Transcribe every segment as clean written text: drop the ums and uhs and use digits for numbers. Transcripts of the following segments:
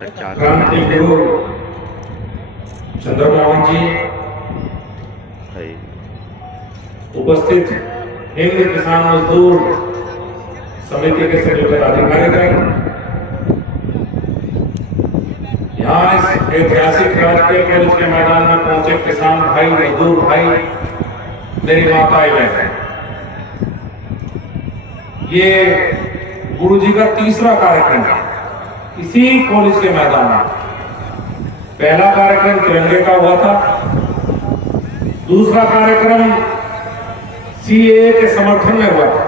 क्रांति गुरु चंद्रमोहन जी, उपस्थित हिंद किसान मजदूर समिति के सभी पदाधिकारीगण, यहाँ इस ऐतिहासिक राजकीय कॉलेज के मैदान में पहुंचे किसान भाई, मजदूर भाई, मेरी माताएं बहनें, ये गुरु जी का तीसरा कार्यक्रम है इसी कॉलेज के मैदान में। पहला कार्यक्रम तिरंगे का हुआ था, दूसरा कार्यक्रम सीएए के समर्थन में हुआ था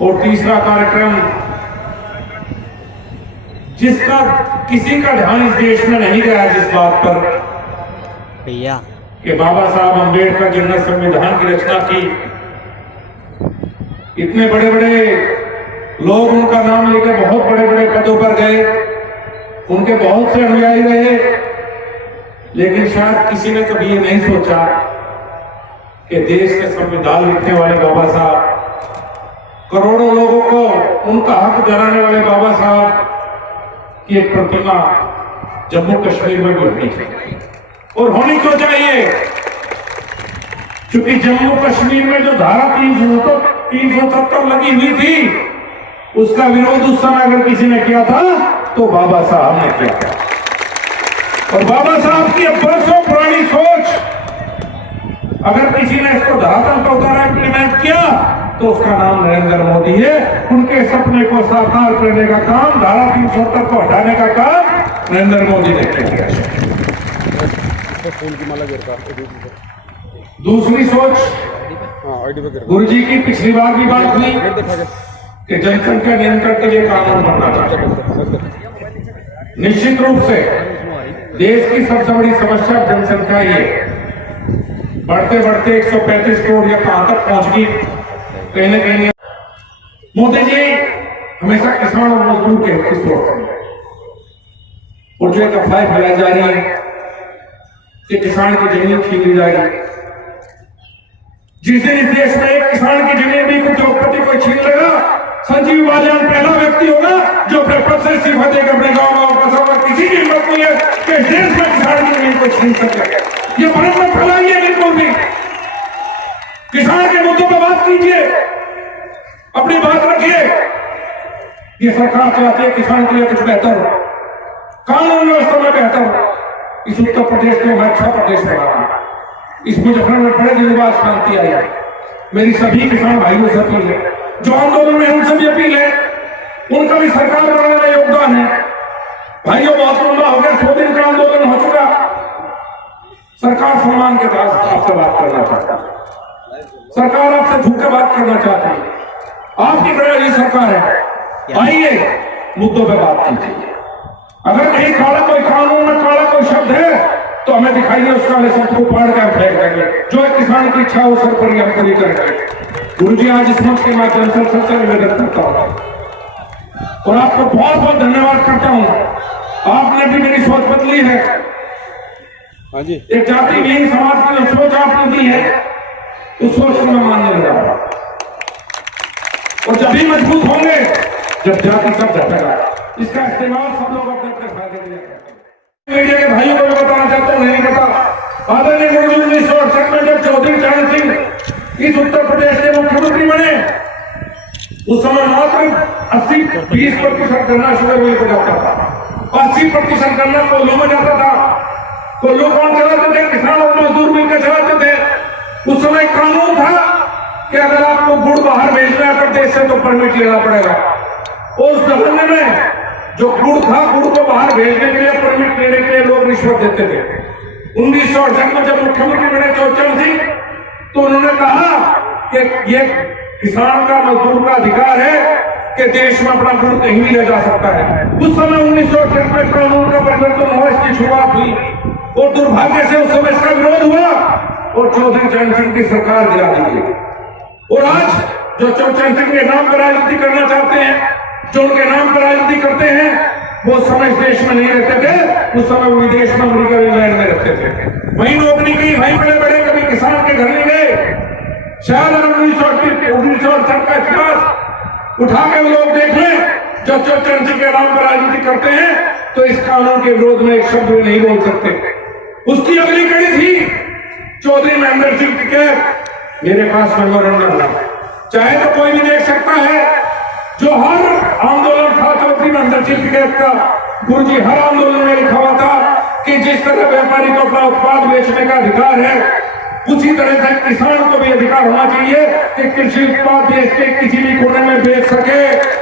और तीसरा कार्यक्रम जिसका किसी का ध्यान इस देश में नहीं गया जिस बात पर भैया कि बाबा साहब अम्बेडकर जिन्होंने संविधान की रचना की, इतने बड़े बड़े लोग उनका नाम लेकर बहुत बड़े बड़े पदों पर गए, उनके बहुत से अनुयायी रहे, लेकिन शायद किसी ने कभी ये नहीं सोचा कि देश के संविधान लिखने वाले बाबा साहब, करोड़ों लोगों को उनका हक दिलाने वाले बाबा साहब की एक प्रतिमा जम्मू कश्मीर में भी होनी चाहिए। और होनी क्यों चाहिए? क्योंकि जम्मू कश्मीर में जो धारा 370 लगी हुई थी, उसका विरोध उस समय अगर किसी ने किया था तो बाबा साहब ने किया था। और बाबा साहब की बरसों पुरानी सोच, अगर किसी ने इसको धरातल पर उतारा, इंप्लीमेंट किया, तो उसका नाम नरेंद्र मोदी है। उनके सपने को साकार करने का काम, धारा 370 को हटाने का काम नरेंद्र मोदी ने किया। दूसरी सोच, गुरु जी की पिछली बार भी बात हुई कि जनसंख्या नियंत्रण के लिए कानून बनना चाहिए। निश्चित रूप से देश की सबसे बड़ी समस्या जनसंख्या ही है। बढ़ते बढ़ते 135 करोड़ या कहां तक पहुंच गई, कहीं ना कहीं। मोदी जी हमेशा किसान और मजदूर के हित की सोच, और जो एक अफवाह फैलाई जा रही है कि किसान की जमीन छीन ली जाएगी। जिस दिन इस देश में एक किसान की जमीन भी उद्योगपति को छीन लेगा, संजीव बालियान पहला व्यक्ति होगा जो अपने पद से इस्तीफा देकर अपने गाँव किसी की हिम्मत नहीं है कि इस देश में किसान की जमीन को छीन सके। ये भारत में फैलाइए, बिल्कुल भी किसान के मुद्दों पर बात कीजिए, अपनी बात रखिए। ये सरकार चाहती है किसान के लिए कुछ बेहतर हो, कानून व्यवस्था में बेहतर हो। इस उत्तर प्रदेश को मैं अच्छा प्रदेश बनाऊंगा। इस मुजफ्फरनगर में बड़े दिनों बाद शांति आई है। मेरी सभी किसान भाइयों से अपील है, जो आंदोलन में उनसे भी अपील है, उनका भी सरकार बनाने में योगदान है। भाइयों, बहुत लंबा हो गया, 100 दिन का आंदोलन हो चुका। सरकार सम्मान के साथ आपसे बात करना चाहता है, सरकार आपसे झुक के बात करना चाहती है। आपकी बड़ी सरकार है, आइए मुद्दों पे बात कीजिए। अगर कहीं काला कोई कानून में काला कोई शब्द है तो हमें दिखाइए, उस काले शब्द को पाड़ कर फेंक देंगे। जो एक किसान की इच्छा हो सर पर हम पूरी करेंगे। गुरु जी, आज इस मंच के माध्यम से सबसे निवेदन करता हूं और आपको बहुत बहुत धन्यवाद करता हूं। आपने भी मेरी सोच बदली है। हाँ जी, एक जाति विहीन समाज की जो सोच आपने दी है, उस सोच को मैं मानने लगा। और जब भी मजबूत होंगे जब जाति सब घटेगा। इसका इस्तेमाल सब लोग अपने अपने फायदे के लिए करते हैं। मीडिया के भाइयों को मैं बताना चाहता हूँ, नहीं पता, आदरणीय गुरु जी 1968 में जब चौधरी चरण सिंह इस उत्तर प्रदेश के मुख्यमंत्री बने, उस समय मात्र 20% गन्ना शुगर मिल को जाता था। 80% गन्ना कोल्लू में जाता था। कोल्लू कौन चलाते थे? किसान और मजदूर मिलकर चलाते थे। उस समय कानून था कि अगर आपको गुड़ बाहर भेजना है प्रदेश से तो परमिट लेना पड़ेगा। उस जमाने में जो गुड़ था, गुड़ को बाहर भेजने के लिए, परमिट लेने के लिए लोग रिश्वत देते थे। 1968 में जब मुख्यमंत्री बने चौधरी सिंह, तो उन्होंने कहा कि ये किसान का, मजदूर का अधिकार है कि देश में अपना गुड़ कहीं भी ले जा सकता है। उस समय 1968 में कानून का परिवर्तन हुआ, इसकी शुरुआत हुई और दुर्भाग्य से उस समय इसका विरोध हुआ और चौधरी चरण सिंह की सरकार गिरा दी गई। और आज जो चरण सिंह के नाम पर राजनीति करना चाहते हैं, जो उनके नाम पर राजनीति करते हैं, वो उस समय इस देश में नहीं रहते थे। उस समय वो विदेश में, अमेरिका, इंग्लैंड में रहते थे। वहीं नौकरी की, वहीं बड़े बड़े, कभी किसान के घर नहीं गए। शायद अगर 1968 का इतिहास उठा के लोग देख लें, जो चरण सिंह के नाम पर राजनीति करते हैं, तो इस कानून के विरोध में एक शब्द भी नहीं बोल सकते। उसकी अगली कड़ी थी चौधरी महेंद्र सिंह टिकैत। मेरे पास मेमोरेंडम है, चाहे तो कोई भी देख सकता है। जो हर आंदोलन था चौधरी महेंद्र सिंह टिकैत का, गुरुजी हर आंदोलन में लिखा हुआ था कि जिस तरह व्यापारी को अपना उत्पाद बेचने का अधिकार है, उसी तरह से किसान को भी अधिकार होना चाहिए कि कृषि उत्पाद देश के किसी भी कोने में बेच सके।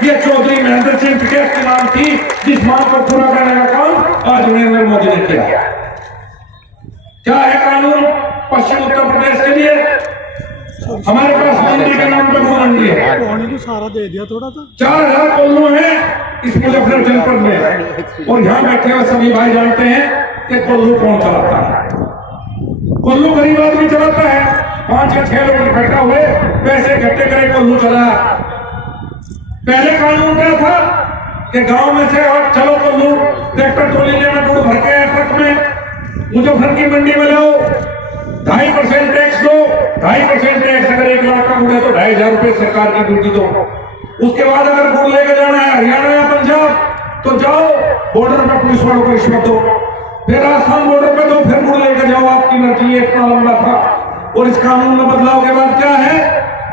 ये चौधरी महेंद्र सिंह टिकैत की मांग थी, जिस मांग को पूरा करने का काम आज नरेंद्र मोदी ने किया। क्या है कानून पश्चिम उत्तर प्रदेश के लिए? हमारे पास मंडी के नाम पर मंडी है, तो सारा दे दिया थोड़ा सा। 4000 कोल्लू है इस मुजफ्फर जनपद में, और यहाँ बैठे हुए सभी भाई जानते हैं कि कोल्लू कौन चलाता है। कोल्लू गरीब आदमी चलाता है, 5 या 6 लोग इकट्ठा हुए पैसे इकट्ठे करे कोल्लू चला। पहले कानून क्या था कि गांव में से और चलो कोल्लू ट्रैक्टर ट्रॉली लेना गुड़ भर के ट्रक में मुजफ्फर की मंडी में लाओ, 2.5% टैक्स दो। 2.5% टैक्स अगर 1 लाख का गुड़ है तो 2,500 रुपए सरकार की ड्यूटी दो। उसके बाद अगर गुड़ लेके जाना है हरियाणा या पंजाब तो जाओ बॉर्डर पे पुलिस वालों को रिश्वत दो, फिर राजस्थान बॉर्डर पे दो, फिर गुड़ लेके जाओ, आपकी मर्जी। ये इतना लंबा था। और इस कानून में बदलाव के बाद क्या है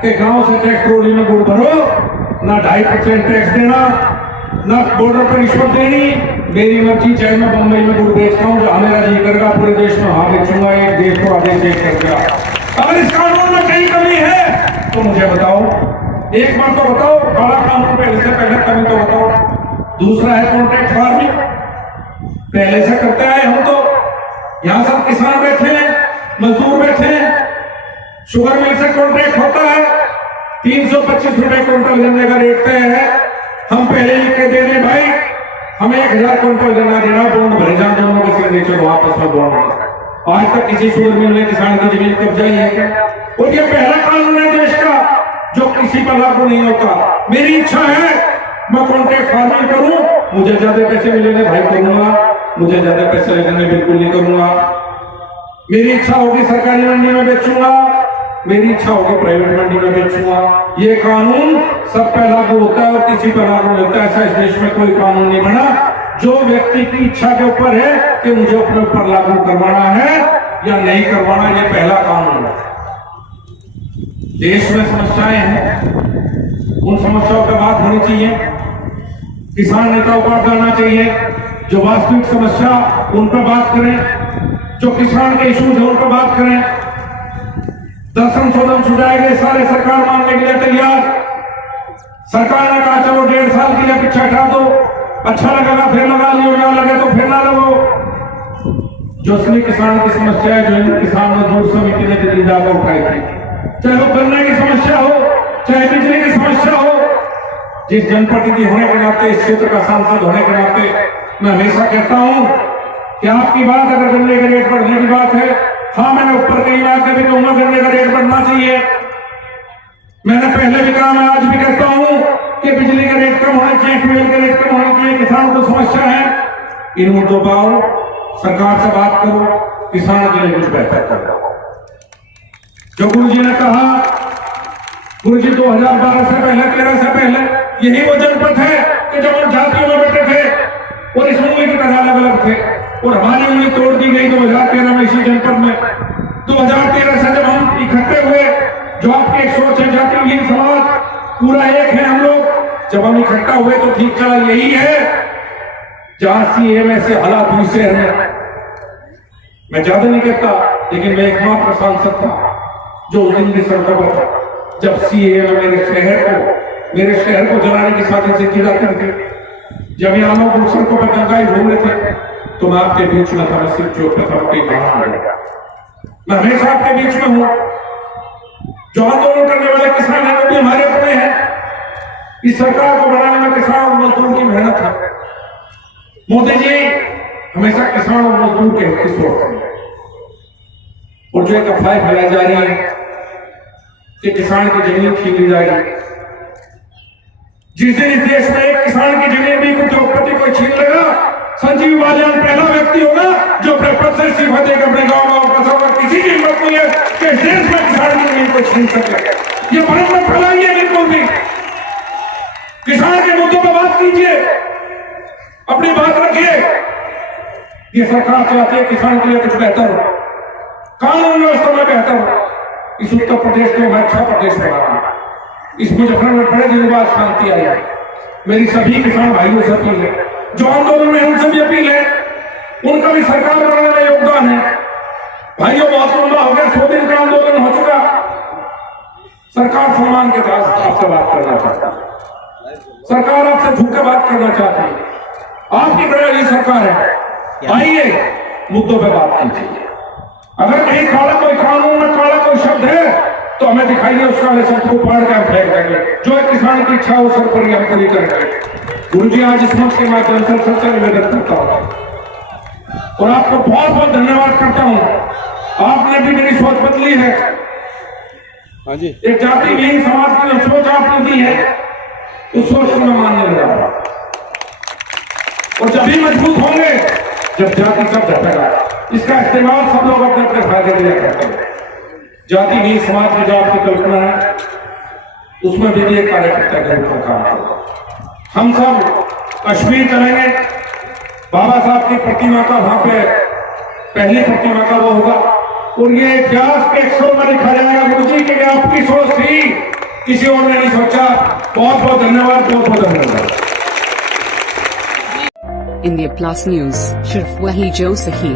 कि गांव से टैक्स ट्रॉली में गुड़ भरो, ना 2.5% टैक्स देना, ना बॉर्डर पर रिश्वत देनी। मेरी मर्जी, चाहे मैं बम्बई में गुड़ बेचता हूँ, जहां मेरा जी करेगा पूरे देश में वहां बेचूंगा। एक देश को आदेश देश कर दिया। अगर इस कानून में कहीं कमी है तो मुझे बताओ, एक बार तो बताओ। काला कानून पहले से पहले कमी तो बताओ। दूसरा है कॉन्ट्रैक्ट फार्मिंग, पहले से करते आए हम। तो यहां सब किसान बैठे हैं, मजदूर बैठे हैं, शुगर मिल से कॉन्ट्रैक्ट होता है, 325 रुपए क्विंटल गन्ने का रेट तय है। हम पहले लिख के दे दें भाई हमें 1000 क्विंटल गन्ना देना, बॉन्ड भरे जाए, दोनों के सिग्नेचर आपस में बॉन्ड। आज तक किसी शुगर मिल में किसान की जमीन कब्जा ही है क्या? और ये पहला कानून है देश का जो किसी पर लागू नहीं होता। मेरी इच्छा है मैं कॉन्ट्रैक्ट फार्मिंग करूं, मुझे ज्यादा पैसे मिलेंगे भाई करूंगा, मुझे ज्यादा पैसे लेने बिल्कुल नहीं करूंगा। मेरी इच्छा होगी सरकारी मंडी में बेचूंगा, मेरी इच्छा होगी प्राइवेट मंडी में बेचूंगा। ये कानून सब पे लागू होता है और किसी पर लागू नहीं होता है। ऐसा इस देश में कोई कानून नहीं बना जो व्यक्ति की इच्छा के ऊपर है कि मुझे अपने ऊपर लागू करवाना है या नहीं करवाना। ये पहला कानून है। देश में समस्याएं हैं, उन समस्याओं पर बात होनी चाहिए, किसान नेताओं को आना चाहिए, जो वास्तविक समस्या उन पर बात करें, जो किसान के इश्यूज है उन पर बात करें। 10 संशोधन सुझाए गए, सारे सरकार मानने के लिए तैयार। सरकार ने कहा चलो 1.5 साल के लिए पीछे हटा दो, अच्छा लगेगा फिर लगा लियो, ना लगे तो फिर ना लगो। जो असली किसान की समस्या है, जो हिंद किसान मजदूर समिति ने दिल्ली जाकर उठाई थी, चाहे वो गन्ने की समस्या हो, चाहे बिजली की समस्या हो, जिस जनप्रतिनिधि होने के नाते, इस क्षेत्र का सांसद होने के नाते मैं हमेशा कहता हूं कि आपकी बात अगर गन्ने के रेट बढ़ने की बात है, हाँ मैंने ऊपर कई बात भी कहूंगा गन्ने का रेट बढ़ना चाहिए। मैंने पहले भी कहा, मैं आज भी कहता हूं कि बिजली का रेट कम होना चाहिए, ट्यूबवेल का रेट कम होना चाहिए। किसानों को समस्या है, इन मुद्दों पर आओ, सरकार से बात करो, किसानों के लिए कुछ बेहतर करो। जो गुरु जी ने कहा, गुरु जी 2012 से पहले, 13 से पहले यही वो जनपद है कि जब हम जातियों में बैठे थे और इस उंगली की तरह अलग अलग थे, और हमारी उंगली तोड़ दी गई 2013 में इसी जनपद में। 2013 से जब हम इकट्ठे हुए, जो आपकी एक सोच है, जाति हीन समाज पूरा एक है हम लोग, जब हम इकट्ठा हुए तो ठीक चला। यही है जहां सीएम से हालात दूसरे हैं। मैं ज्यादा नहीं कहता, लेकिन मैं एकमात्र सांसद था जो उस दिन की सड़कों पर था जब सीएम मेरे शहर को जलाने की साजिश से की जाती थी। जब यहाँ लोग सड़कों पर गंगाई घूम रहे थे तो मैं आपके बीच में था, मैं सिर्फ चौक पे था, कहीं बाहर नहीं गया। मैं हमेशा आपके बीच में हूं। जो आंदोलन करने वाले किसान हैं वो भी हमारे अपने हैं। इस सरकार को बनाने में किसान और मजदूर की मेहनत है। मोदी जी हमेशा किसान और मजदूर के हित की सोचते हैं। और जो एक अफवाह फैलाई जा रही है कि किसान की जमीन छीन ली जाएगी, जिस दिन इस देश में एक किसान की जमीन भी उद्योगपति को छीन लेगा, संजीव बालियान पहला व्यक्ति होगा जो अपने पद से इस्तीफा देकर अपने गांव में किसी की हिम्मत नहीं है कि इस देश में किसान की जमीन को छीन सके। ये भ्रम में फैलाइए बिल्कुल भी। किसान के मुद्दों पर बात कीजिए, अपनी बात रखिए। ये सरकार चाहती है किसान के लिए कुछ बेहतर हो, कानून व्यवस्था में बेहतर हो। इस उत्तर प्रदेश को मैं अच्छा प्रदेश बना रहा हूं। इस मुजफ्फरनगर बड़े दिनों बाद शांति आई है। मेरी सभी किसान भाइयों से अपील है, जो आंदोलन में उनसे भी अपील है, उनका भी सरकार बनाने में योगदान है। भाइयों बहुत लंबा हो गया, 100 दिन का आंदोलन हो चुका। सरकार सम्मान के साथ आपसे बात करना चाहता है, सरकार आपसे झुक के बात करना चाहती है। आपकी बड़ी सरकार है, आइए मुद्दों पे बात कीजिए। अगर कहीं काला कोई कानून में काला कोई शब्द है तो हमें दिखाइए, उस काले शब्द को पाड़ कर फेंक देंगे। जो एक किसान की इच्छा हो सर पर हम पूरी करेंगे। गुरु जी, आज इस मंच के माध्यम से सबसे निवेदन करता हूं और आपको बहुत बहुत धन्यवाद करता हूं। आपने भी मेरी सोच बदली है। हाँ जी, एक जाति विहीन समाज की जो सोच आपने दी है, उस सोच को मैं मानने लगा। और जब भी मजबूत होंगे जब जाति सब घटेगा। इसका इस्तेमाल सब लोग अपने अपने फायदे के लिए करते हैं। जाति विहीन समाज की जो आपकी कल्पना है, उसमें भी एक कार्यकर्ता के रूप में काम करेगा। हम सब कश्मीर चलेंगे, बाबा साहब की प्रतिमा का वहां पे पहली प्रतिमा का वो होगा और ये इतिहास के अक्षरों में लिखा जाएगा। गुरु जी की आपकी सोच थी, किसी और ने नहीं सोचा। बहुत बहुत धन्यवाद, बहुत बहुत धन्यवाद। इंडिया प्लस न्यूज, सिर्फ वही जो सही।